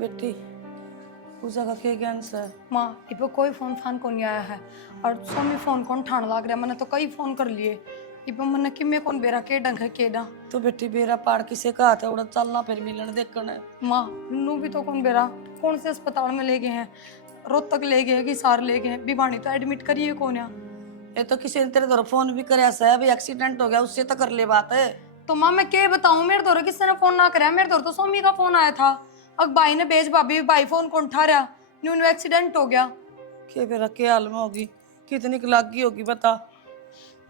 बेटी पूजा का क्या ज्ञान से माँ इपे कोई फोन फान को नहीं आया है और स्वामी फोन कौन ठाण लाग रहा मैंने तो कई फोन कर लिए इपे मैंने कि मैं कौन बेरा के डंग है केडा तो बेटी बेरा पाड़ किसे कहा था उड़ा चलना फिर मिलन देखना है। माँ नू भी तो कौन बेरा कौन से अस्पताल में ले गए हैं रोहतक ले गए कि सार ले गए भिवानी तो एडमिट करिए कौन या ये तो किसी ने तेरे तरफ फोन भी कराया से अभी एक्सीडेंट हो गया उससे तो कर ले बात है। तो माँ मैं क्या बताऊं मेरे दौरे किसी ने फोन ना कराया मेरे दौरे तो सोमी का फोन आया था अब भाई ने भेज भाभी भाई फोन कौन उठा रहा न्यू न्यू एक्सीडेंट हो गया। के बेरा के हाल में होगी कितनी की लागी होगी बता।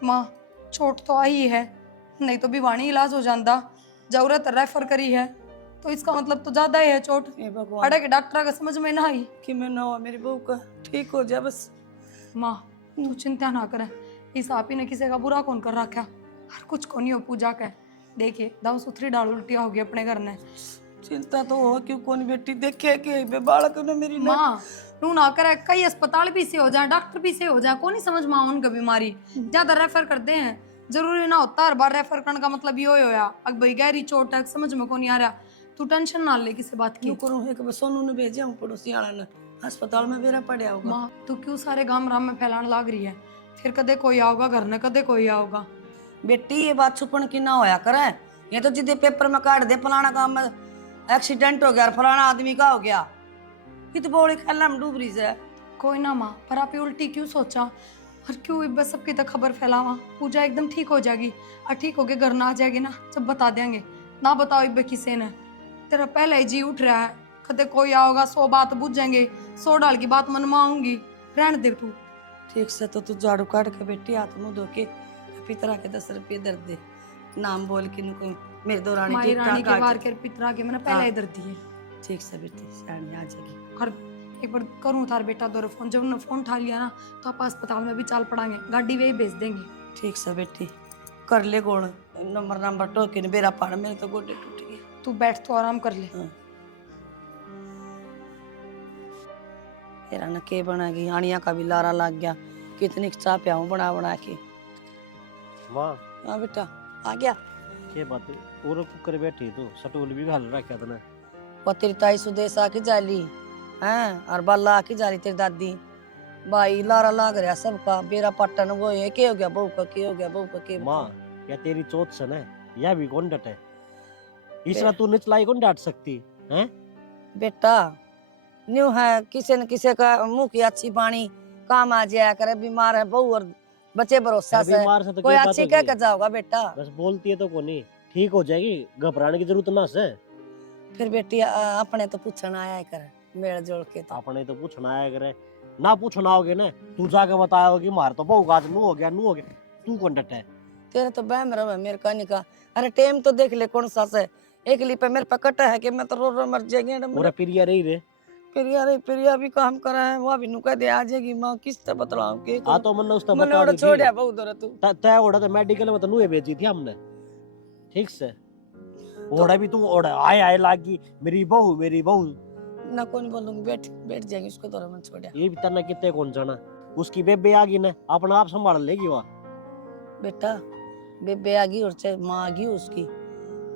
माँ चोट तो आई है नहीं तो भिवानी इलाज हो जाता जरूरत रेफर करी है तो इसका मतलब तो ज्यादा ही है चोट। हे भगवान अड़े के डॉक्टर का समझ में ना आई कि मैं ना हुआ मेरी बहू का ठीक हो जाए बस। माँ तू चिंता ना करे इस आप ही ने किसी का बुरा कौन कर रखा हर कुछ को नहीं हो पूजा का देखिए दम सुथरी डाल उल्टिया होगी अपने घर ने। चिंता तो हो क्यों कौन बेटी देखे के बे बालक ने मेरी ना माँ तू ना करे कई अस्पताल भी से हो जाए डॉक्टर भी से हो जाए कौन नहीं समझ माँ उनका बीमारी ज्यादा रेफर करते हैं जरूरी ना होता हर बार रेफर करने का मतलब यो ही होया अब भाई गहरी चोट है समझ में को नहीं आ रहा तू टेंशन ना ले किसी बात की। क्यों करूं एक बार सोनू ने भेजा हूं पड़ोसी वाला ने अस्पताल में बेरा पड़ा होगा। माँ तू क्यों सारे गांव राम में फैलाने लाग रही है फिर कदे कोई आओगा घर ने कदे कोई आओगा। बेटी ये बात छुपन की ना होया करे ये तो जिदे पेपर में काट दे फलाना काम में एक्सीडेंट हो गया और फलाना आदमी का हो गया कित बोली खेलना में डूब रही है। कोई ना माँ पर आप ये उल्टी क्यों सोचा और क्यों बस सबकी तक खबर फैलावा पूजा एकदम ठीक हो जाएगी और ठीक होके घर ना आ जाएगी ना जब बता देंगे ना बताओ इब्बे किसी ने तेरा पहले ही जी उठ रहा है कदे कोई आओगा 100 बात बुझेंगे 100 डाल की बात मन में आऊंगी रहने दे तू। ठीक से तो तू झाड़ू काट के बेटी हाथ मुंह धो के पितरा के 10 रुपये दर दे नाम बोल के नुको मेरे दो रानी माई ठीक रानी ठाक के आ बार कर पितरा के मैंने पहले ही दर दिए। ठीक से बेटी सियानी आ जाएगी। और एक बार करूँ थार बेटा दो फोन जब उन्होंने फोन उठा लिया ना तो आप अस्पताल में भी चाल पड़ांगे गाड़ी वे ही भेज देंगे। ठीक से बेटी कर ले गोण नंबर टोके ने बेरा पाड़ मेरे तो गोडे टूट गए। तू बैठ तो आराम कर ले। तेरा न के बना गई आनिया का भी लारा लग गया कितनी चाह प्याऊं बना बना के। माँ हाँ बेटा आ गया। के बात और कुकर बैठी तो सटोल भी घाल रखा था ना वो तेरी ताई सुदेश आके जाली हैं और बाला आके जाली तेरी दादी भाई लारा लाग रहा सबका बेरा पट्टन वो है के हो गया बहू का के हो गया बहू का के। माँ क्या तेरी चोट से ना यह भी कौन डटे इसरा तू निचलाई कौन डांट सकती हैं। बेटा न्यू है किसी न किसी का मुंह की अच्छी पानी काम आ जाया करे बीमार है बहू और बच्चे भरोसा से बीमार से तो कोई क्या बात अच्छी होगी? कह कर जाओगा बेटा बस बोलती है तो कोनी ठीक हो जाएगी घबराने की जरूरत ना से। फिर बेटी अपने तो पूछना आया कर मेल जोड़ के तो आपने तो पूछना आया करे ना पूछना होगे ना तू जाके बताओगे मार तो बहु आज नू हो गया तू कौन डटे। तेरे तो बहम रहा मेरे का नहीं का अरे टाइम तो देख ले कौन सा से एक ली पे मेरे पे कटा है कि मैं तो रो रो मर जाएगी पूरा पिरिया रही रे प्रिया भी काम करा है वो भी नुका दे आ जाएगी मां किस से बतलाऊं के आ तो मन उसने मैंने बता ओड़ा दी थी छोड़या बहुत दर तू तय ओड़ा तो मेडिकल में तो नुए भेजी थी हमने ठीक से ओड़ा भी तू ओड़ा आए आए लागी मेरी बहू ना कौन बोलूंगी बैठ बैठ जाएंगे उसको तो मन छोड़या। ये भी तरना कितने कौन जाना उसकी बेबे आ गई ना अपना आप संभाल लेगी वहाँ। बेटा बेबे आ गई और चाहे माँ आ गई उसकी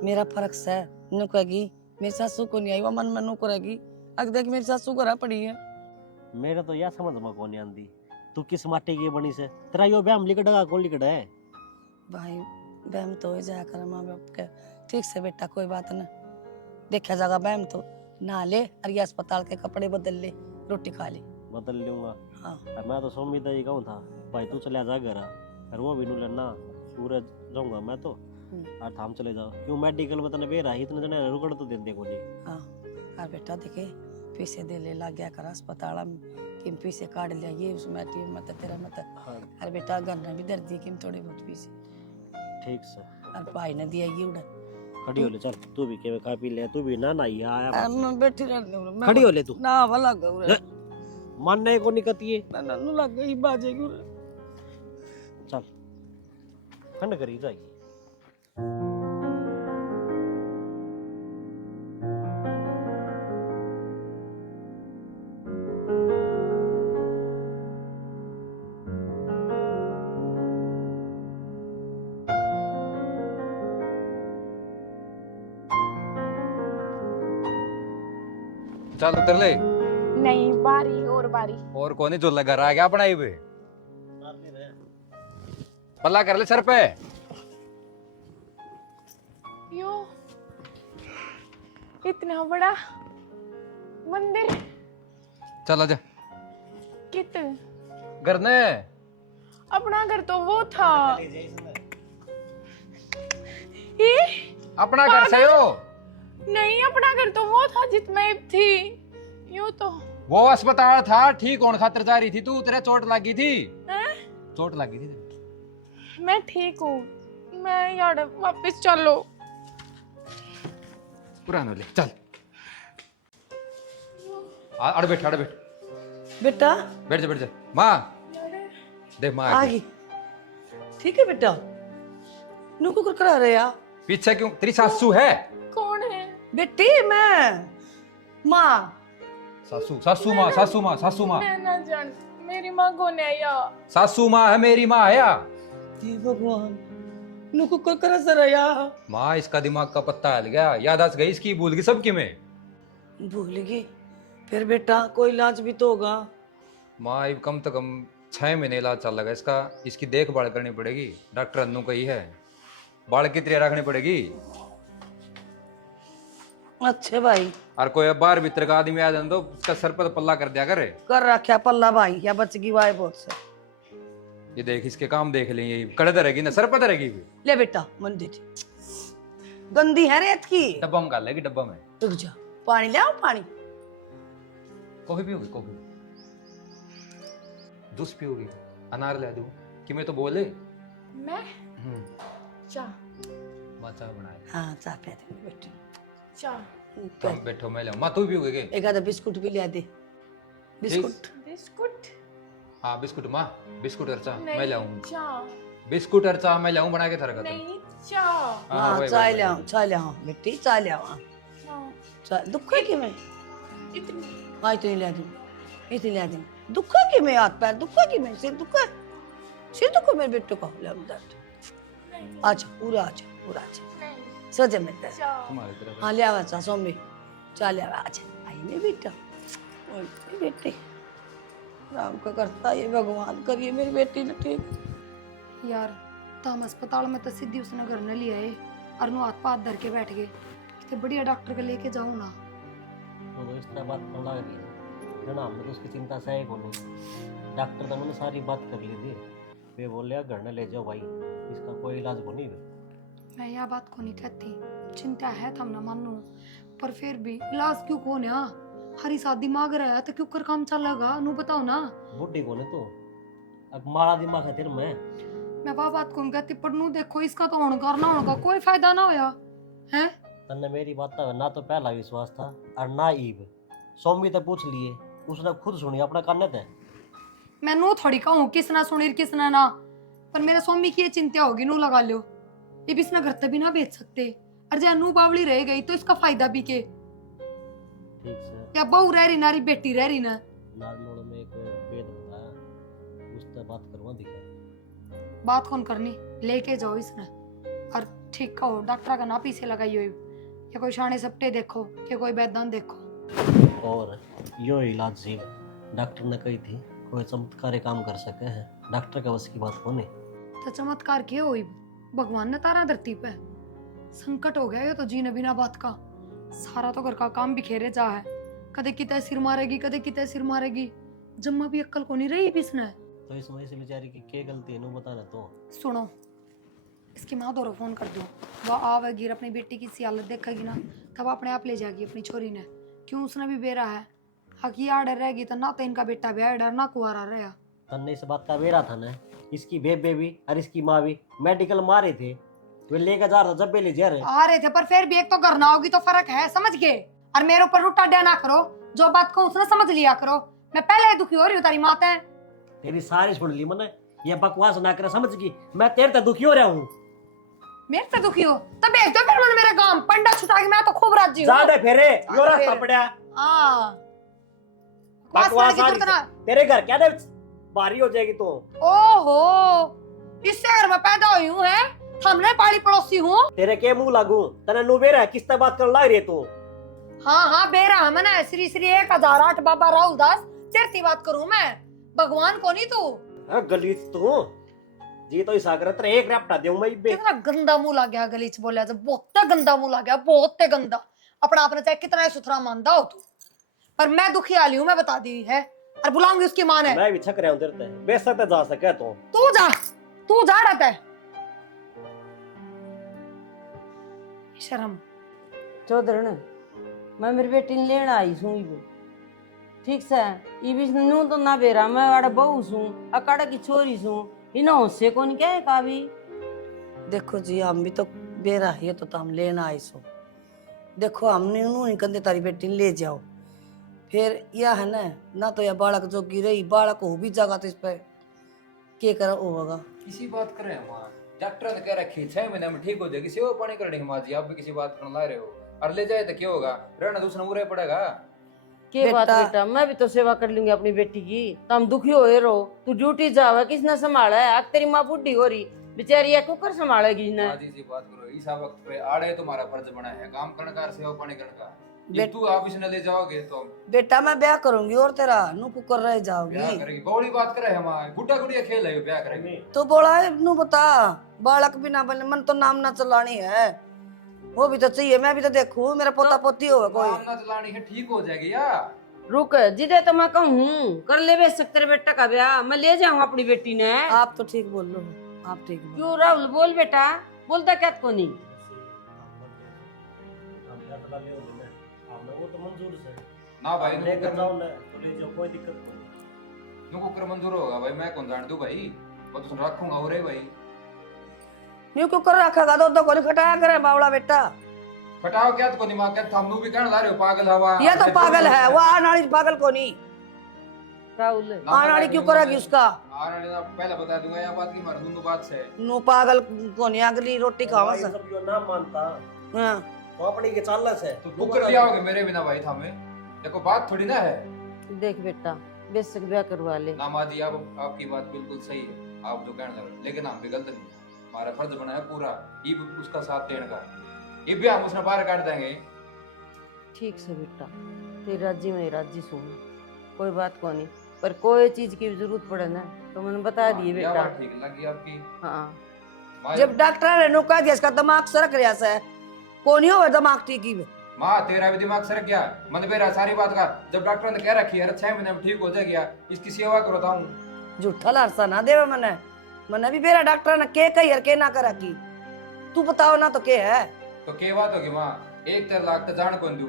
मेरा फर्क है नु कहेगी मेरी सासू को नहीं आई वो मन में नु करेगी अग देख मेरी सासू घर पड़ी है। मेरे तो यह समझ में कौन आंदी तू किस माटी की बनी से तेरा यो ब्याम लिकट का कौन लिकट है भाई बहम तो हो जाया कर माँ बाप के ठीक से बेटा कोई बात ना देखा जाएगा बहम तो नहा ले और ये अस्पताल के कपड़े बदल ले रोटी खा ले। बदल लूंगा। हाँ अब मैं तो सोमीदा ही कहूँ था भाई तू चले जा घर और वो भी नू लेना सूरज जाऊंगा मैं तो और थाम चले जाओ क्यों मेडिकल में तने बेरा इतने जने रुकड़ तो देंदे को नहीं। हाँ और बेटा देखे पैसे दे ले ला गया कर अस्पताल में किम पैसे काट लिया ये उसमें टीम मत तेरा मत और बेटा घर ने भी दर्द दी किम थोड़े बहुत पैसे ठीक से और भाई ने दिया ये उड़ा खड़ी हो ले चल तू भी के खा पी ले तू भी ना नाई आया मैं बैठी रहने खड़ी हो ले तू ना भला गौरे मानने को निकती है ना नु लग गई बाजे की चल खंड करी जाएगी। चल उतर ले। नहीं बारी और बारी। और कौन जो लगा रहा है क्या अपना पे पल्ला कर ले सर पे। यो इतना बड़ा मंदिर चल आजा कित घर ने। अपना घर तो वो था। ये अपना घर से हो। नहीं अपना घर तो वो था जिसमें थी। यूं तो वो अस्पताल था ठीक होने खातिर जा रही थी तू। तेरे चोट लगी थी। हैं? चोट लगी थी तेरे। मैं ठीक हूँ। मैं यार वापस चलो। पुराना ले चल। अड़ बैठ अड़ बैठ बेटा बैठ जा बैठ जा। माँ देख माँ आ गई। ठीक है बेटा, नुको कर करा रहे यार। पीछे क्यों? तेरी सासू है? कौन है? बेटी मैं माँ। सासू सासू माँ सासू माँ सासू माँ मैं ना जान मेरी माँ कौन है या? सासू माँ है मेरी माँ है या? हे भगवान, नुको कर करा सर यार। माँ इसका दिमाग का पत्ता हिल गया। याद गई इसकी, भूल गई सबकी में। भूल गई। फिर बेटा कोई इलाज भी तो होगा। माँ अब कम से कम 6 महीने इलाज चल लगा इसका। इसकी देखभाल करनी पड़ेगी। डॉक्टर अन्नू कही है बाल की तरह रखनी पड़ेगी। अच्छे भाई और कोई बाहर भीतर का आदमी आ जाए तो उसका सर पर पल्ला कर दिया करे। कर रखा पल्ला भाई, या बच गई वाई बहुत से। ये देख इसके काम देख ले। ये कड़े रहेगी ना सर पर रहेगी। ले बेटा मंदिर गंदी है रेत की। डब्बा में डाल लेगी डब्बा में। रुक जा, पानी ले आओ पानी। कॉफी पियोगी? कॉफी जूस पियोगी? अनार ले दूं कि मैं तो बोले। मैं चाह माँ चाय बनाए। हाँ चाह पिया दे बेटी। चाह बैठो मैं लाऊं। माँ तू भी पियोगे के? एक आधा बिस्कुट भी ले दे। बिस्कुट बिस्कुट हाँ बिस्कुट। माँ बिस्कुट और चाय मैं नहीं लाऊं। चाह बिस्कुट और चाय मैं लाऊं बना के थरका। नहीं चाह हाँ चाय ले आओ, चाय ले आओ बेटी, चाय ले आओ। हाँ चाय दुख है कि मैं इतनी हाँ इतनी ले दूँ, इतनी ले दूँ। दुख है कि मैं हाथ पैर दुख है कि मैं सिर दुख है, सिर दुख है मेरे बेटे को। ले दर्द नहीं अच्छा पूरा अच्छा पूरा अच्छा नहीं सजे में दर्द। चाह तुम्हारी तरफ हाँ ले आवा चा सोमी चाय ले आवा। अच्छा आई नहीं बेटा, ओए बेटे राम का करता ये भगवान करिए मेरी बेटी ने ठीक। यार तो हम अस्पताल में तो सीधी उसने घर न लिया है और नु हाथ पाथ धर के बैठ गए कि बढ़िया डॉक्टर के लेके जाऊं ना। तो इस तरह बात करना है ना। हमने तो उसकी चिंता से ही बोली। डॉक्टर तो मैंने सारी बात कर ली थी। वे बोले घर न ले जाओ भाई, इसका कोई इलाज को नहीं। मैं यह बात को नहीं कहती, चिंता है थम ना मानो, पर फिर भी इलाज क्यों कौन है? हरी सा दिमाग रहा तो क्यों कर काम चलेगा? नु बताओ ना। बुढ़ी को ने तो अब मारा दिमाग है तेरे में। मैं वह बात को कहती, पर नु देखो इसका तो होनकार ना होने का कोई फायदा ना होया है। तन्ने मेरी बात का ना तो पहला विश्वास था और ना ईब। सोमी तो पूछ लिए, उसने खुद सुनी अपना काने थे। मैं नु थोड़ी कहूँ किसना सुनी किसना ना, पर मेरे स्वामी की ये चिंता होगी। नु लगा लो ये भी इसना घर तक भी ना बेच सकते, और जब नू बावली रह गई तो इसका फायदा भी के। ठीक से या बहू रह रही नारी बेटी रह रही ना। लाल मोड़ में एक वेद बताया, उससे बात करवा दिखा। बात कौन करनी, लेके जाओ इसने और ठीक कहो। डॉक्टर का ना पीछे लगाई हो, या कोई शाने सपटे देखो या कोई वैदान देखो। और यो इलाज जी डॉक्टर ने कही थी कोई चमत्कारी काम कर सके हैं। डॉक्टर का बस की बात को नहीं। तो चमत्कार के हो, भगवान ने तारा धरती पे संकट हो गया ये तो जीने बिना बात का। सारा तो घर का काम बिखेरे जा है, कदे कितने सिर मारेगी कदे कितने सिर मारेगी। जम्मा भी अक्कल को नहीं रही इसने। तो इसमें इस बेचारी की क्या गलती है नु बताना तो। सुनो इसकी माँ दोरो फोन कर दो, वह आवेगी अपनी बेटी की सी हालत देखेगी ना, तब अपने आप ले जाएगी अपनी छोरी ने। क्यों उसने भी बेरा है हकी आडर रहेगी तो ना तो इनका बेटा ब्याह डर ना कुआरा रहा। तन्ने इस बात का बेरा था ना। इसकी बेबे भी और इसकी माँ भी मेडिकल मारे थे, वे लेकर जा रहा जब ले जा रहे आ रहे थे, पर फिर भी एक तो घर ना होगी तो फर्क है, समझ गए। और मेरे ऊपर रुटा डे ना करो, जो बात को उसने समझ लिया करो। मैं पहले ही दुखी हो रही हूँ तारी माता है। तेरी सारी सुन ली मैंने, ये बकवास ना करे समझ गई। मैं तेरे तक दुखी हो रहा हूँ। मेरे से दुखी हो तब भेज दो फिर मैंने मेरे गांव पंडा छुटा के। मैं तो खूब राजी हूँ। ज्यादा फेरे यो ज्यादा रास्ता फेरे। पड़ा हाँ बकवास की तरह। तेरे घर क्या दे भारी हो जाएगी तो। ओहो इस शहर में पैदा हुई हूँ है, हमने पाली पड़ोसी हूँ। तेरे के मुंह लागू तने नुबेरा किस तरह बात कर ला रही है तू। हाँ हाँ बेरा मैं ना श्री श्री 1008 बाबा राहुल दास तेरती बात करूं मैं, भगवान को नहीं तू। गलीच तू जी तो इस आकर तेरे एक रैपटा देऊं मैं बे। कितना गंदा मुंह लग गया गलीच बोलिया जब, बहुत गंदा मुंह लग गया, बहुत गंदा। अपना आपने चाहे कितना ही सुथरा मानता हो तू, पर मैं दुखी आली हूं, मैं बता दी है, और बुलाऊंगी उसकी मां ने। मैं भी छक रहा हूं तेरे ते बेशक जा सके तू जा रहता है शर्म। चौधरण मैं मेरी बेटी ने लेना आई सू इब ठीक से इब नू तो ना बेरा मैं वाड़ा बहू सू अकाड़ा की छोरी सू इन होसे कौन क्या है काबी। देखो जी हम भी तो बेरा है तो हम लेना आए सो। देखो हमने उन्होंने कंधे तारी बेटी ले जाओ, फिर यह है ना तो यह बालक जोगी रही, बालक हो भी जागा तो इस पर के करा होगा। किसी बात कर रहे हैं माँ, डॉक्टर ने कह रखी 6 महीने में ठीक हो जाएगी, सेवा पानी करने की माँ जी, आप भी किसी बात करने ला रहे हो, और ले जाए तो क्या होगा, रहना दूसरा मुरे पड़ेगा। के बात बेटा मैं भी तो सेवा कर लूंगी अपनी बेटी की, तुम दुखी होए रहो, तू ड्यूटी जावे किसने संभाला है, आज तेरी माँ बुढ़ी हो रही बेचारी है कुकर संभालेगी इसने। माँ जी बात करो, इस वक्त पे आड़े तुम्हारा फर्ज बना है काम करने का, सेवा पानी करने का, ये तू आप इसने ले जाओगे तो बेटा मैं ब्याह करूंगी और तेरा नू कुकर रह ब्याह जाओगी। करेगी, बौड़ी बात करे हमारे गुड्डा गुड़िया खेल है, ब्याह करेंगे तो बोला है नू बता, बालक भी ना बने, मन तो नाम ना चलानी है, वो भी तो चाहिए, मैं भी तो देखूं मेरा पोता पोती हो कोई। नाम ना चलानी है, ठीक हो जाएगी यार। रुक जिदे तो मैं कहूँ कर ले बे तेरे बेटा का ब्याह, मैं ले जाऊँ अपनी बेटी ने। आप तो ठीक बोल लो, आप ठीक बोल। क्यों राहुल बोल बेटा, बोलता क्या को नहीं। वो तो मंजूर से ना भाई लेकर जाओ ना तो ले जाओ, कोई दिक्कत नहीं। नुको कर मंजूर होगा भाई, मैं कौन जान दूं भाई, वो तो रखूंगा और भाई न्यू क्यों कर रखा तो कोई खटाया करे बावड़ा बेटा। खटाओ क्या तो दिमाग क्या हम भी कहने ला रहे हो पागल हवा, ये तो पागल है, वो आनाड़ी पागल को नहीं, राहुल आनाड़ी क्यों करेगी उसका। आनाड़ी ना पहले बता दूंगा यह बात की मार दूं बात से नो पागल को नहीं, अगली रोटी खावा से। सब जो ना मानता हां तो अपनी के चालस है तो तू कर दिया होगे मेरे बिना भाई था में, देखो बात थोड़ी ना है। देख बेटा बेशक ब्याह करवा ले। ना माँ जी आप आपकी बात बिल्कुल सही है, आप जो कहने लग रहे, लेकिन हम भी गलत नहीं, हमारा फर्ज बना है पूरा ये उसका साथ देने का, ये भी हम उसने बाहर काट देंगे। ठीक से बेटा तेरी राजी में राजी सुन, कोई बात को नहीं, पर कोई चीज की जरूरत पड़े ना तो मैंने बता दिए यह बेटा। बात ठीक लगी आपकी। हाँ जब डॉक्टर ने नुका दिया इसका दिमाग सरक रिया से, कोनी हो दिमाग ठीक ही। माँ तेरा भी दिमाग सरक गया, मन बेरा सारी बात का, जब डॉक्टर ने कह रखी है 6 महीने में ठीक हो जाएगी, इसकी सेवा करो था हूँ। झूठा लारसा ना देवे मने भी बेरा डॉक्टर ने के कही के ना करा की, तू बताओ ना तो के है। तो के बात होगी माँ, 1 लाख तो जान कौन दूं,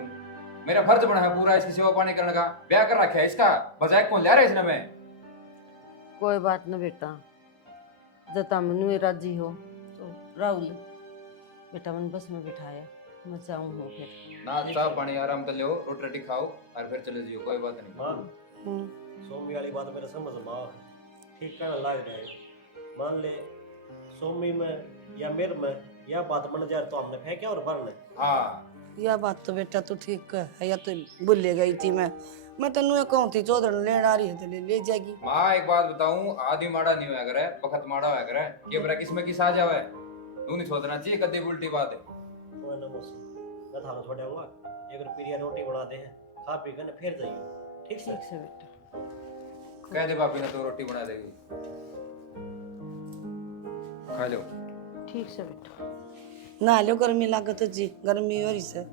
मेरा फर्ज बना है पूरा इसकी सेवा पानी करने का, ब्याह कर रखा है इसका, बजाय कौन ले रहा है इसने मैं। कोई बात न बेटा, जता मनु राजी हो तो राहुल बेटा मन बस में बिठाया मैं जाऊँ हो फिर ना चाह पानी आराम कर लो, रोटी रोटी खाओ और फिर चले जाओ, कोई बात नहीं। मां सोमी वाली बात मेरे समझ में आ ठीक कहना लग रहा है, मान ले सोमी में या मेर में या बात बन जाए तो हमने फेंके और भरने। हाँ यह बात तो बेटा तू ठीक है, या तो भूल गई थी मैं तेनू कहूँ थी चौधरी लेने आ रही है तो ले जाएगी। माँ एक बात बताऊं, आदि माड़ा नहीं होया करे, वक्त माड़ा होया करे, ये बरा किसमें किस आ जावे, तू नहीं सोचना चाहिए कदी उल्टी बात है। कोई ना मुझसे मैं थाने छोड़ आऊंगा, एक रुपया रोटी बना दे हैं, खा पी कर फिर जाइयो। ठीक से ठीक से बेटा कह दे भाभी ने तो रोटी बना देगी, खा लो। ठीक से बेटा ना लो गर्मी लागत जी, गर्मी हो रही से।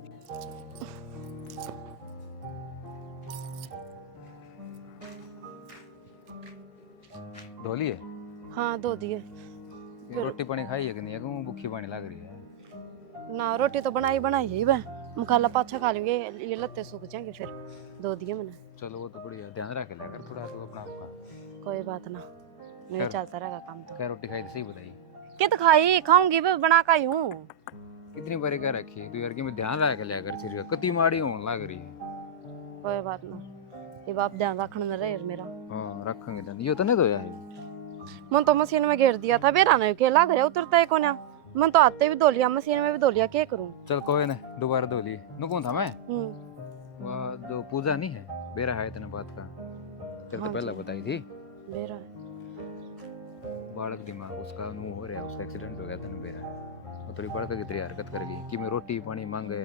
धोली है हाँ धो दिए। रोटी पानी खाई है कि नहीं, है भूखी पानी लग रही है ना रोटी तो बनाई है वह, मखाला पाछा खा लेंगे, ये लत्ते सूख जाएंगे फिर, धो दिए मैंने। चलो वो तो बढ़िया, ध्यान रख ले कर थोड़ा तो अपना आपका। कोई बात ना, नहीं चलता रहेगा काम तो। क्या रोटी खाई थी सही बताइए। क्या तो खाई खाऊंगी मैं, बना का ही हूँ। कितनी बारी कह रखी है तू यार कि मैं ध्यान रख लिया कर, चिड़िया कति माड़ी होने लग रही है। कोई बात ना, ये बाप ध्यान रखने न रहे मेरा। हाँ रखेंगे ध्यान, ये तो नहीं धोया है। मन तो मशीन में घेर दिया था, बेरा नहीं खेला घर उतरता है कोना, मन तो आते भी धो लिया, मशीन में भी धो लिया, क्या करूँ। चल कोई ना, दोबारा धो ली। कौन था मैं वह जो पूजा नहीं है, बेरा है इतने बात का, तेरे तो पहले बताई थी। बेरा बालक दिमाग उसका नु हो रहा, उसका एक्सीडेंट हो गया था ना बेरा, वो थोड़ी बड़का की तरह हरकत कर गई कि मैं रोटी पानी मांगे,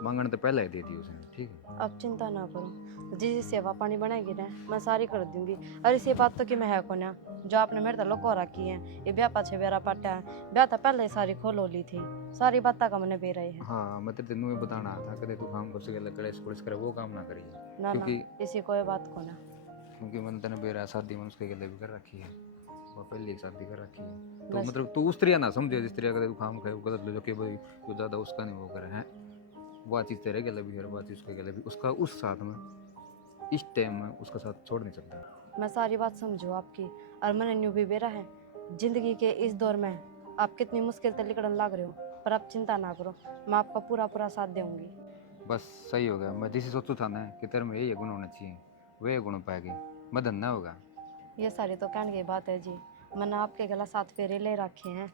मांगने तो पहले ही दे दी उसने, ठीक है। आप चिंता ना करो, जी सेवा पानी बनाएगी ना मैं सारी कर दूंगी। और इसी बात तो कि मैं है को ना जो आपने मेरे तक को रखी है, ये ब्याह पाछे बेरा पाटा है, ब्याह तो पहले ही सारी खोलो ली थी, सारी बात का मैंने बे रही है। हाँ मैं तेरे ही बताना था, कदे तू काम कर सके कड़े पुलिस करे वो काम ना करिए, ना क्योंकि ना इसी कोई बात को ना, क्योंकि मैंने तेने बेरा शादी में उसके गले भी कर रखी है, वो पहले शादी कर रखी है। तो बस। मतलब तू उस तरह ना समझे जिस तरह कदे काम करे गलत लो, जो कि भाई तू ज्यादा उसका नहीं वो करे है, वो चीज तेरे गले भी है, वो चीज उसके गले भी, उसका उस साथ में इस टाइम में उसका साथ छोड़ नहीं सकता। मैं सारी बात समझू आपकी। और मैंने न्यू भी बेरा है जिंदगी के इस दौर में आप कितनी मुश्किल से निकलने लग रहे हो, पर आप चिंता ना करो, मैं आपका पूरा पूरा साथ दूंगी। बस सही हो गया, मैं जिसे सोचू था ना कि तेरे में यही गुण होना चाहिए, वे गुण पाएगी, मैं धन्ना होगा। ये सारी तो कहने की बात है जी, मैंने आपके गला 7 फेरे ले रखे हैं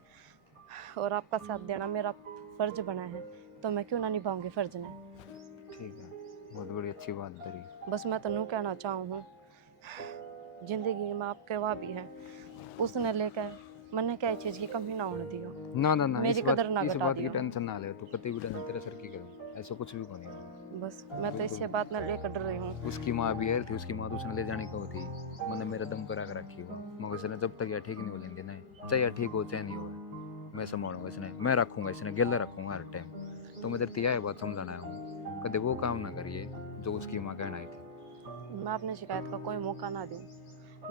और आपका साथ देना मेरा फर्ज बना है, तो मैं क्यों ना निभाऊंगी फर्ज ने। ठीक है, बहुत बड़ी अच्छी बात करी। बस मैं तो यूँ कहना चाहूँ हूँ, जिंदगी में आपके वहाँ भी है, उसने लेकर मैंने क्या चीज़ की कमी ना होने दियो। ना ना ना, मेरी कदर ना इस घटा बात की दियो। टेंशन ना ले तू, कति भी टेंशन तेरे सर की करूँ, ऐसा कुछ भी को नहीं। बस मैं तो इससे बात न लेकर डर रही हूँ। उसकी माँ भी है थी, उसकी माँ तो उसने ले जाने को थी, मैंने मेरा दम करा कर रखी हुआ, मगर इसने जब तक यह ठीक नहीं हो लेंगे नहीं, चाहे यह ठीक हो चाहे नहीं हो, मैं संभालूंगा इसने, मैं रखूंगा इसने, गिल्ला रखूंगा हर टाइम। तो मैं तेरे यह बात समझाना हूँ, कभी वो काम ना करिए जो उसकी माँ कहना आई थी। मैं अपने शिकायत का कोई मौका ना दूँ,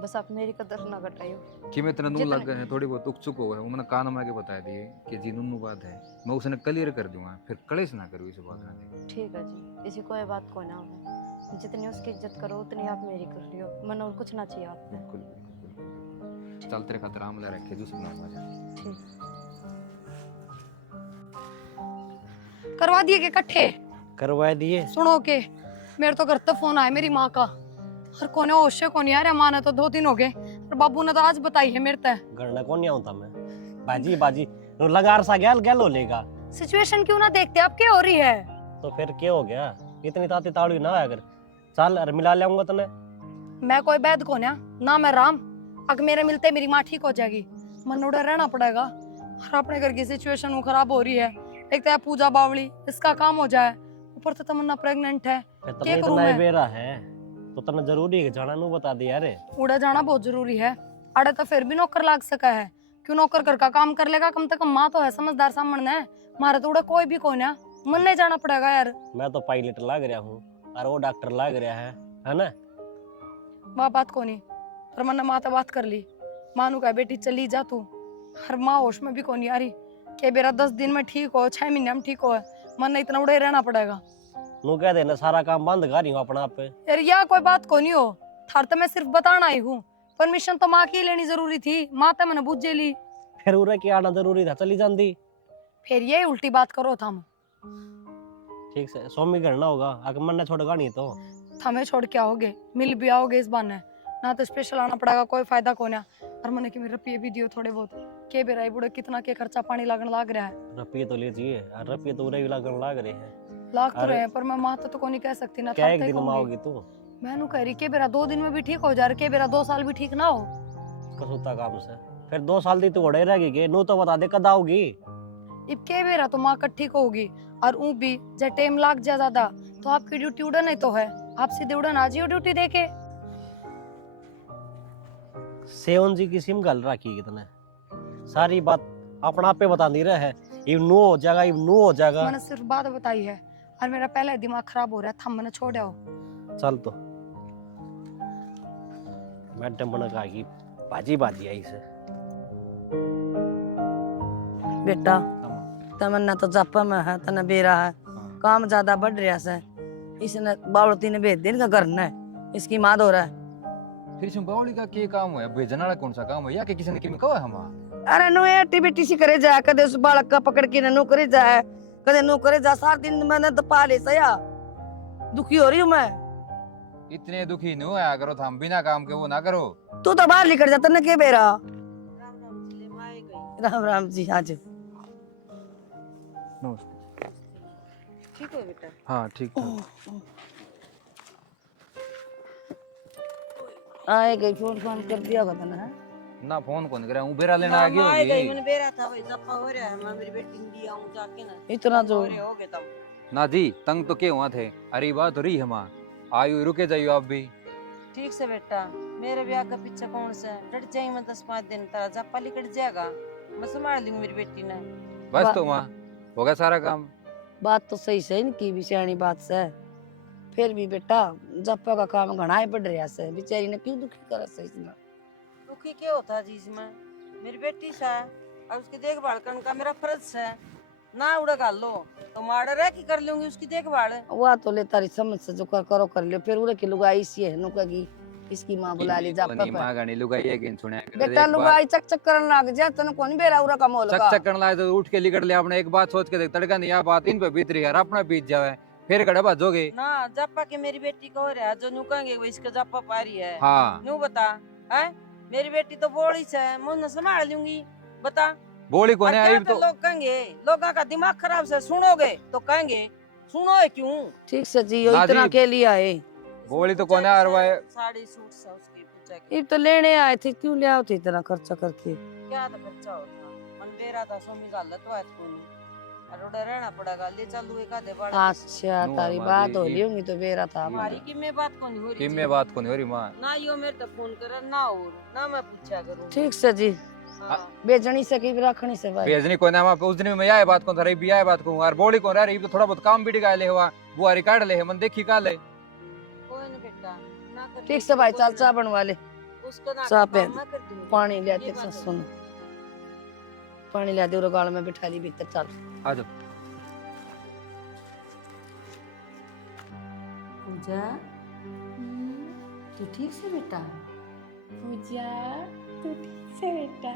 बस आप मेरी कदर ना घटाइयो। कि मैं इतना नून जितने- लग गए हैं, थोड़ी बहुत उक चुक हो है, वो मैंने कान में आके बता दिए कि जी नूनू बात है, मैं उसने क्लियर कर दूंगा, फिर कलेश ना करूँ इस बात में। ठीक है जी, इसी कोई बात को ना हो, जितनी उसकी इज्जत करो उतनी आप मेरी कर लियो, मन और कुछ ना चाहिए आपने। बिल्कुल बिल्कुल। चल तेरे खातिर आम ले रखे जूस बना मजा। ठीक। करवा दिए के इकट्ठे करवा दिए। सुनो के मेरे तो घर तक फोन आया मेरी माँ का, और कोने होश से कोनी आ रहा, माँ ने तो 2 दिन हो गए और बाबू ने तो आज बताई है मेरे तक। घर ना कौन आऊँ था मैं, बाजी बाजी नो लगार सा गैल गैल हो लेगा, सिचुएशन क्यों ना देखते, अब क्या हो रही है? तो फिर क्या हो गया, इतनी ताती ताड़ी ना अगर चल अरे मिला ले तने। मैं कोई बैद को ना मैं राम, अगर मेरे मिलते मेरी माँ ठीक हो जाएगी, मन उड़े रहना पड़ेगा। और अपने घर की सिचुएशन खराब हो रही है, एक तो पूजा बावली इसका काम हो जाए, ऊपर से तमन्ना प्रेग्नेंट है, फिर क्या तने करूं इतना मैं? बेरा है तो तने जरूरी है जाना नू बता दिया रे। उड़ा जाना बहुत जरूरी है। अड़े तो फिर भी नौकर लाग सका है, क्यों नौकर घर का काम कर लेगा, कम से कम माँ तो है समझदार सामने है, मारे तो उड़ा कोई भी कोई ना, मन नहीं जाना पड़ेगा यार। मैं तो पायलट लाग रहा हूँ और वो डॉक्टर लाग रहा है ना। वह बात को नहीं, पर मैंने माँ तो बात कर ली, मानू का बेटी चली जा तू, हर माँ होश में भी को नहीं आ रही कि बेरा 10 दिन में ठीक हो, 6 महीने में ठीक हो, मन इतना उड़े रहना पड़ेगा। नू कह देना सारा काम बंद कर रही हूँ अपना आप पे। यार यह कोई बात को नहीं हो, थार तो मैं सिर्फ बताना आई हूँ, परमिशन तो माँ की लेनी जरूरी थी, माँ तो मैंने बुझे ली, फिर उरे की आना जरूरी था, चली जाती। फिर ये उल्टी बात करो थम। ठीक से स्वामी करना होगा, अगर मन ने छोड़ेगा नहीं तो। थमे छोड़ के आओगे, मिल भी आओगे इस बहाने, ना तो स्पेशल आना पड़ेगा, कोई फायदा को ना। और मैंने कि मेरे रुपये भी दियो थोड़े बहुत, के बेराई बुढ़े कितना के खर्चा पानी लगन लाग रहा है। रुपये तो लीजिए, और रुपये तो उरे भी लगन लाग रहे हैं। लाग तो अरे- रहे हैं, पर मैं माँ तो को नहीं कह सकती ना, क्या थाते एक दिन में कहूंगी। आओगी तू? मैंने कह रही के बेरा 2 दिन में भी ठीक हो जा रहा, के बेरा 2 साल भी ठीक ना हो। कसूता काम से फिर 2 साल दी तू उड़े रहेगी के नू तो बता दे कद आओगी। इब के बेरा तो माँ ठीक होगी, और ऊ भी जब टाइम लाग जा ज्यादा तो आपकी ड्यूटी उड़न ही तो है, आप सीधे उड़न आ जियो ड्यूटी देके। सेवन जी की सिम गल रखी कितने सारी बात अपना आप पे बता नहीं रहा है, इव नो हो जाएगा, इव नो हो जाएगा। मैंने सिर्फ बात बताई है, और मेरा पहले दिमाग खराब हो रहा था, मैंने छोड़ आओ। चल तो मैडम बना कहा कि बाजी बाजी आई से। बेटा तमन्ना तो जापा में है, तना बेरा है, काम ज्यादा बढ़ रहा है, इसने बावड़ती ने भेज देने का करना है, इसकी माँ दो रहा है। फिर इसमें बावली का क्या काम है, भेजने वाला कौन सा काम है, या कि किसी ने किमी कहा है हम? अरे नो एक्टिविटी सी करे जाए, कदे उस बालक का पकड़ के नो करे जाए, कदे नो करे जा, सारा दिन मैंने तो पाले सया, दुखी हो रही हूँ मैं। इतने दुखी नहीं होया करो, हम बिना काम के वो ना करो। तू तो बाहर निकल जाता ना के बेरा। राम राम जी, आज नमस्ते। ठीक हो बेटा? हाँ ठीक ठाक। आए गई, फोन फोन कर दिया होगा ना। ना फोन कौन करे, हूँ बेरा लेना आ गई आए गई, होगी। मैंने बेरा था, वही जप्पा हो रहा है, मैं मेरी बेटी ने दिया हूं जाके ना, इतना जो हो गए तब। ना जी तंग तो क्या हुआ थे, अरे बात हो रही है माँ, आयु रुके जाइयो आप भी। ठीक से बेटा, मेरे ब्याह का पीछे कौन सा है? डट जाएंगे मैं 10-5 दिन, तेरा जापा लिकट जाएगा, मैं संभाल लूंगी मेरी बेटी ने। बस तो माँ हो गया सारा काम। बात तो सही से इनकी भी सियानी बात से, फिर भी बेटा जप्पा का काम घना ही पड़ रहा से, बेचारी ने क्यों दुखी करा से इतना। दुखी क्या होता जी इसमें? मेरी बेटी सा है और उसकी देखभाल करने का मेरा फर्ज है ना। उड़ा गाल लो तो माड़ा रह की कर लूंगी उसकी देखभाल। वह तो ले तारी समझ से जो करो कर लियो, फिर उरे की लुगाई सी है नुकगी इसकी माँ बुला ली जाप्पा नहीं पे। माँ गानी लुगाई है कि सुने बेटा लुगाई चक चक करन लाग जा, तने कौन बेरा उरा का मोल का चक करने लाए तो उठ के लिकट ले, आपने एक बात सोच के देख, तड़का नहीं आ बात इन पे बीत रही है, अपना बीत जावे फिर कड़े बाजोगे ना। जाप्पा के मेरी बेटी को हो रहा है जो नु कहेंगे वो इसका जाप्पा पा रही है। हाँ नु बता है, मेरी बेटी तो बोली से मैं उन्हें संभाल लूंगी। बता बोली कोने और आई क्या तो लोग कहेंगे, लोगों का दिमाग खराब से सुनोगे तो कहेंगे सुनो है क्यों। ठीक से जियो, ना इतना जी। के लिए आए बोली तो कोने अरवाए। साड़ी सूट से उसकी पूछा के ये तो लेने आए थे, क्यों ले आओ थे इतना खर्चा करके। क्या था खर्चा होता मन बेरा था सोमी गालत वात कोनी और उड़ा रहना पड़ेगा ले चलू एक आधे बार। अच्छा नु तारी हमारी बात हो ये- ली होंगी तो बेरा था हमारी की मैं बात कोनी हो रही किम जी। में बात कोनी हो रही माँ। ना यो मेरे तो फोन करे ना और ना मैं पूछा करूं। ठीक से जी, हाँ। बेचनी से की रखनी से भाई। भेजनी कोने हम उस दिन में आए बात को थारी भी आए बात को और बोली को रही तो थोड़ा बहुत काम भी डिगा ले हुआ बुआरी काट ले मन देखी का ले। कोई नहीं बेटा ना कर ठीक से भाई चाल चाह बनवा ले, उसको ना चाह पे मैं कर दूंगी। पानी ले आते ये बात सुन, पानी ले आते गाल में बिठा ली भीतर चल। आ जाओ। पूजा तू ठीक से बेटा? पूजा तू ठीक से बेटा?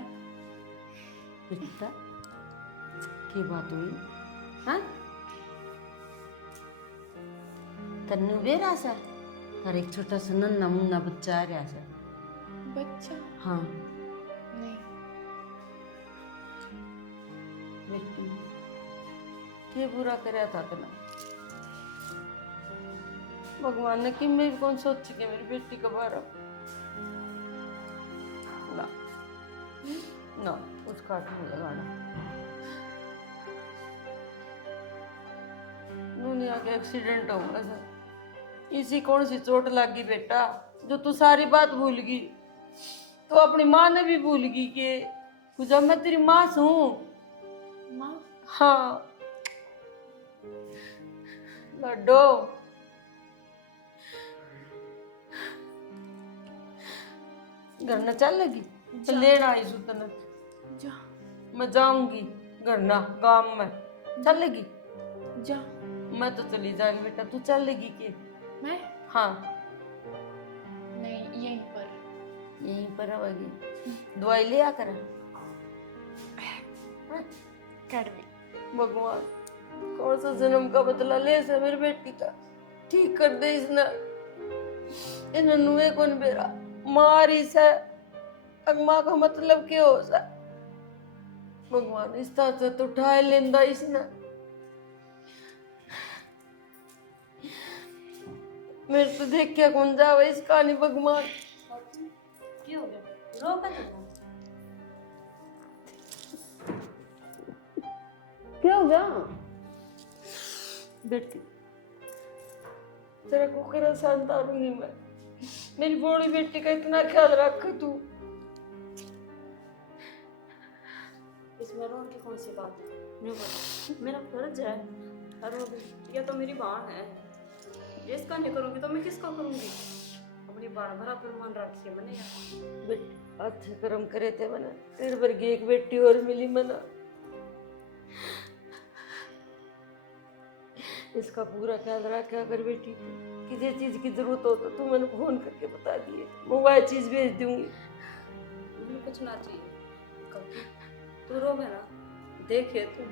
बेटा की बात हुई? हाँ तन्नू बेरा सा तार एक छोटा सा नन्ना मुन्ना बच्चा आ रहा सा। बच्चा? हाँ नहीं। बेटी के बुरा करया था तना भगवान ने कि मैं भी कौन सोच के मेरी बेटी का बारा ना ना उस काट में लगाना। दुनिया के एक्सीडेंट होगा सर, इसी कौन सी चोट लगी बेटा जो तू सारी बात भूल गई। तो अपनी माँ ने भी भूल गई कि पूजा मैं तेरी माँ हूँ। माँ? हाँ लड्डो घर न चल लगी तो लेना आई सुतन जा मैं जाऊंगी घर ना गांव में चल लगी। जा। मैं तो चली जाएगी बेटा, तू चल लगी के? मैं? हाँ नहीं, यहीं पर। यहीं पर आवेगी, दवाई ले आ कर। कड़वी। भगवान कौन सा जन्म का बदला ले से मेरी बेटी का, ठीक कर दे इसने। इन्हें नुए कौन बेरा मारी से माँ का मतलब क्या हो सा। भगवान इस तरह से तो उठा लेंदा इसने। मेरे तो देख के कौन जावे इस कहानी। भगवान क्या हो गया, रो का क्या हो गया बेटी? तेरा कुकरा संतारूंगी मैं, मेरी बड़ी बेटी का इतना ख्याल रख तू। इसमें रोन की कौन सी बात है? मेरा फर्ज है, ये तो मेरी बहन है, जिसका नहीं करूंगी तो मैं किसका करूंगी? अपनी बहन बराबर मान रखी है मैंने यार। अच्छे कर्म करे थे मैंने, तेरे वर्गी एक बेटी और मिली मना। इसका पूरा ख्याल रखा अगर बेटी किसी चीज की जरूरत हो तो तू मैंने फोन करके बता दिए, मोबाइल चीज भेज दूंगी। मुझे कुछ ना चाहिए कभी। तू रोवे ना, देखे तू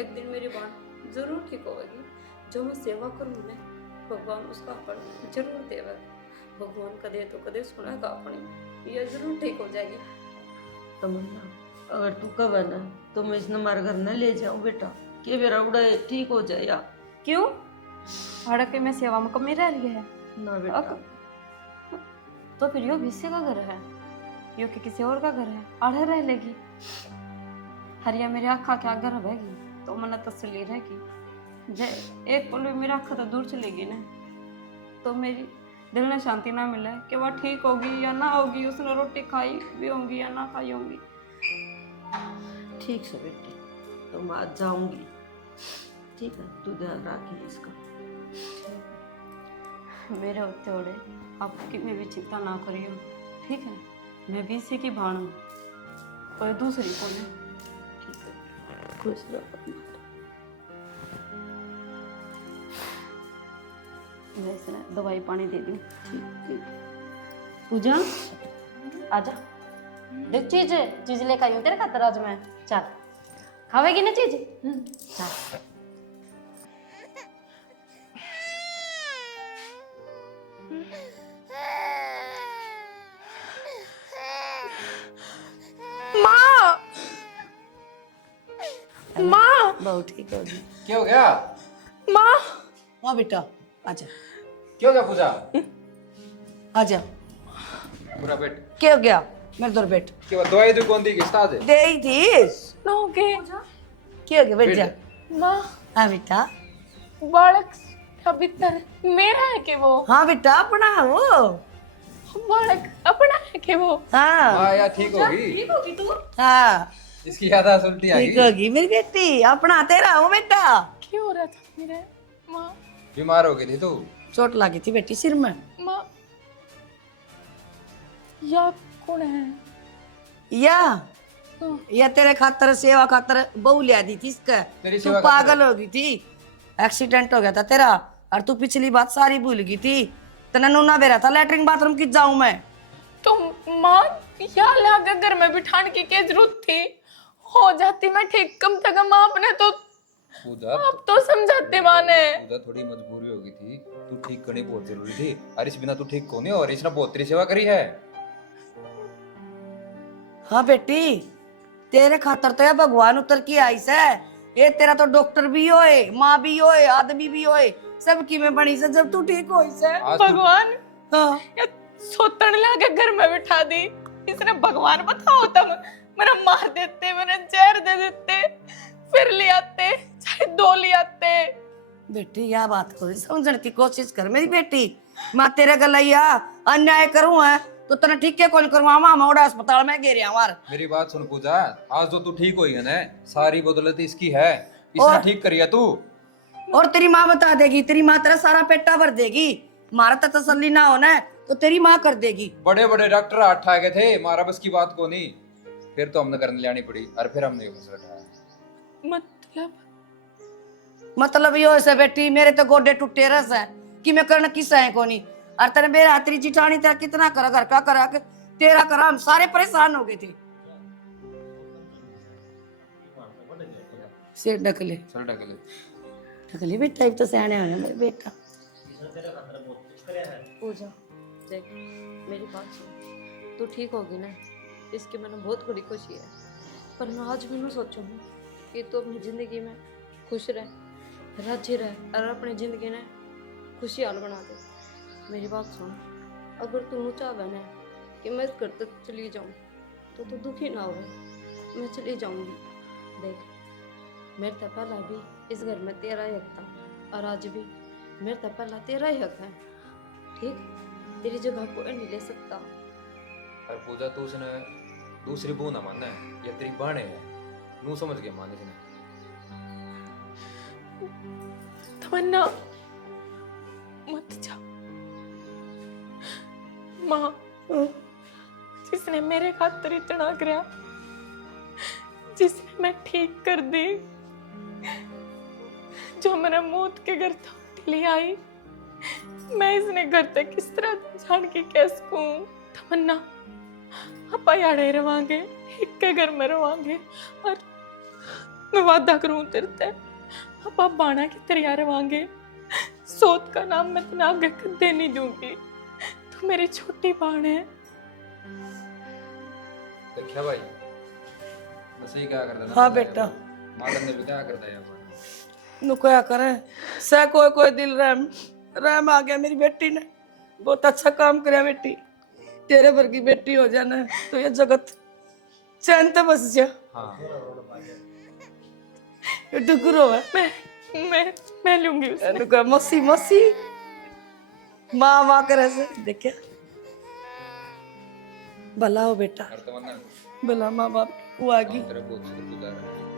एक दिन मेरी बहन जरूर ठीक होगी। जो मैं सेवा करूँ मैं, भगवान उसका फल जरूर देगा। भगवान कदे तो कदे सुनेगा अपने, ये जरूर ठीक हो जाएगी। तमन्ना अगर तू कब है ना तो मैं इसने हमारे घर न ले जाऊं बेटा, कि मेरा उड़ा ठीक हो जाए या क्यों? भाड़ा के में सेवा में कमी रह रही है ना बेटा। तो फिर यो भी का घर है, यो के किसी और का घर है, आड़े रह लेगी। हरिया मेरे आँखा क्या घर रहेगी तो मन तसली रहेगी। जे एक पल भी मेरा अखा तो दूर चलेगी ना तो मेरी दिल में शांति ना मिले कि वह ठीक होगी या ना होगी, उसने रोटी खाई भी होंगी या ना खाई होंगी। ठीक से बेटी, तो मैं आज जाऊंगी। ठीक है, तू ध्यान रखी इसका। मेरे होते होड़े आपकी में भी चिंता ना करियो, ठीक है? मैं भी इसी की भाण हूँ, कोई दूसरी को नहीं। ठीक है, खुश रहो। मैं इसने दवाई पानी दे दूँ। ठीक। पूजा आजा, देख चीज लेकर आई हूँ तेरे खातर आज मैं। चल खावेगी ना चीज? चल। माँ माँ बहुत ठीक होगी। क्या हो गया? माँ हाँ बेटा आजा क्या हो गया पूजा? आजा। पूरा बैठ। क्या हो गया? मेरे दौर बैठ। क्या दवाई तो कौन दी किस्ता दे? दे ही थी। ना हो गए क्या हो गया? बैठ जा। माँ। हाँ बेटा। बालक का भीतर मेरा है कि वो? हाँ बेटा अपना वो। बालक अपना है कि वो? हाँ हाँ यार ठीक होगी। ठीक होगी तू? हाँ इसकी याद उल्टी आ ठीक गई। होगी मेरी बेटी, अपना तेरा हो बेटा। क्यों हो रहा था मेरे? माँ बीमार हो गई थी तू। चोट लगी थी बेटी सिर में। माँ या कौन है? या तेरे खातर सेवा खातर बहू लिया दी थी इसका। तेरी तू सेवा पागल खातर? हो गई थी, एक्सीडेंट हो गया था तेरा, और तू पिछली बात सारी भूल गई थी। तना नूना बेरा था लेटरिन बाथरूम की जाऊं मैं। तो माँ या लागा घर में बिठाने की क्या जरूरत थी? हो जाती मैं ठीक, कम से कम आपने तो पूजा आप तो समझाते माने। पूजा थोड़ी मजबूरी हो गई थी, तू ठीक करनी बहुत जरूरी थी। और इस बिना तू ठीक कौन है, और इसने बहुत तेरी सेवा करी है। हाँ बेटी तेरे खातर तो ये भगवान उतर की आई से। ये तेरा तो डॉक्टर भी होए, माँ भी होए, आदमी भी होए, सबकी में बनी से जब तू ठीक होई से। आज तू भगवान हाँ या सोतन लाके घर में बिठा दी। इसने भगवान बताओ तब मेरा मार देते, मेरा जहर दे देते, फिर ले आते, चाहे 2 ले आते। बेटी यह बात को समझने की कोशिश कर मेरी बेटी। मैं तेरे गलैया अन्याय करूं है तो तने ठीक के कौन करवावा, मोड़ा अस्पताल में गिर यार। मेरी बात सुन पूजा, आज जो तू ठीक हुई है ना, सारी बदौलत इसकी है। इसने ठीक करी है तू। और तेरी माँ बता देगी, तेरी माँ तेरा सारा पेटा भर देगी। मारा तो तसल्ली ना होना है तो तेरी माँ कर देगी। बड़े बड़े डॉक्टर हाथ ठा गए थे, मारा बस की बात को नहीं। फिर तो हमने करने लानी पड़ी, और फिर हमने ये फैसला उठाया। मतलब यो ऐसे बेटी मेरे तो गोडे टूटे रस है कि मैं करना किस है को नहीं। और तेरे मेरा तेरी जिठानी तेरा कितना करा, घर का करा के तेरा करा, हम सारे परेशान हो गए थे। सिर ढकले चल ढकले। ढकले बेटा, अब तो सियाने हो मेरे बेटा। पूजा देख मेरी बात सुन, तू ठीक होगी ना, इसकी मैंने बहुत बड़ी खुशी है। पर मैं आज भी नहीं सोचूँ कि तू अपनी ज़िंदगी में खुश रह, राजी रह, और अपनी ज़िंदगी ने खुशहाल बना दे। मेरी बात सुन, अगर तू चाहे ना कि मैं इस घर तक चली जाऊँ तो तू दुखी ना हो, मैं चली जाऊँगी। देख मेरे तो पहला भी इस घर में तेरा ही हक था, और आज भी मेरे तो पहला तेरा ही हक है। ठीक, तेरी जगह कोई नहीं ले सकता। और पूजा तू उसने दूसरी बहू ना मानना है, या तेरी बाणे है, नू समझ के मान इसने। तमन्ना मत जा माँ, जिसने मेरे खातिर इतना करा, जिसने मैं ठीक कर दी, जो मेरा मौत के घर तक ले आई, मैं इसने घर तक किस तरह जान के कह सकूं? तमन्ना आप याड़े रवांगे, एक के घर में रवांगे, और मैं वादा करूं तेरे ते आप बाणा की तरह रवांगे। सोत का नाम मैं तेना आगे कदे नहीं दूंगी। तू मेरी छोटी बाण है। देखा भाई, मैं सही क्या करता था। हाँ बेटा। मालूम ने भी क्या करता है यार। नु क्या करे से, कोई कोई दिल रहम आ गया मेरी बेटी ने। बहुत अच्छा काम कराया बेटी, तेरे वर्गी बेटी हो जाना तो ये जगत चैन ते बस जा। हाँ ये डुगरो है। मैं लूंगी उसे। एनु कह मसी मसी माँ माँ करे से देखिया भला हो बेटा, और तमन्ना भला माँ बाप को आगी तेरा बहुत शुक्रगुजार है।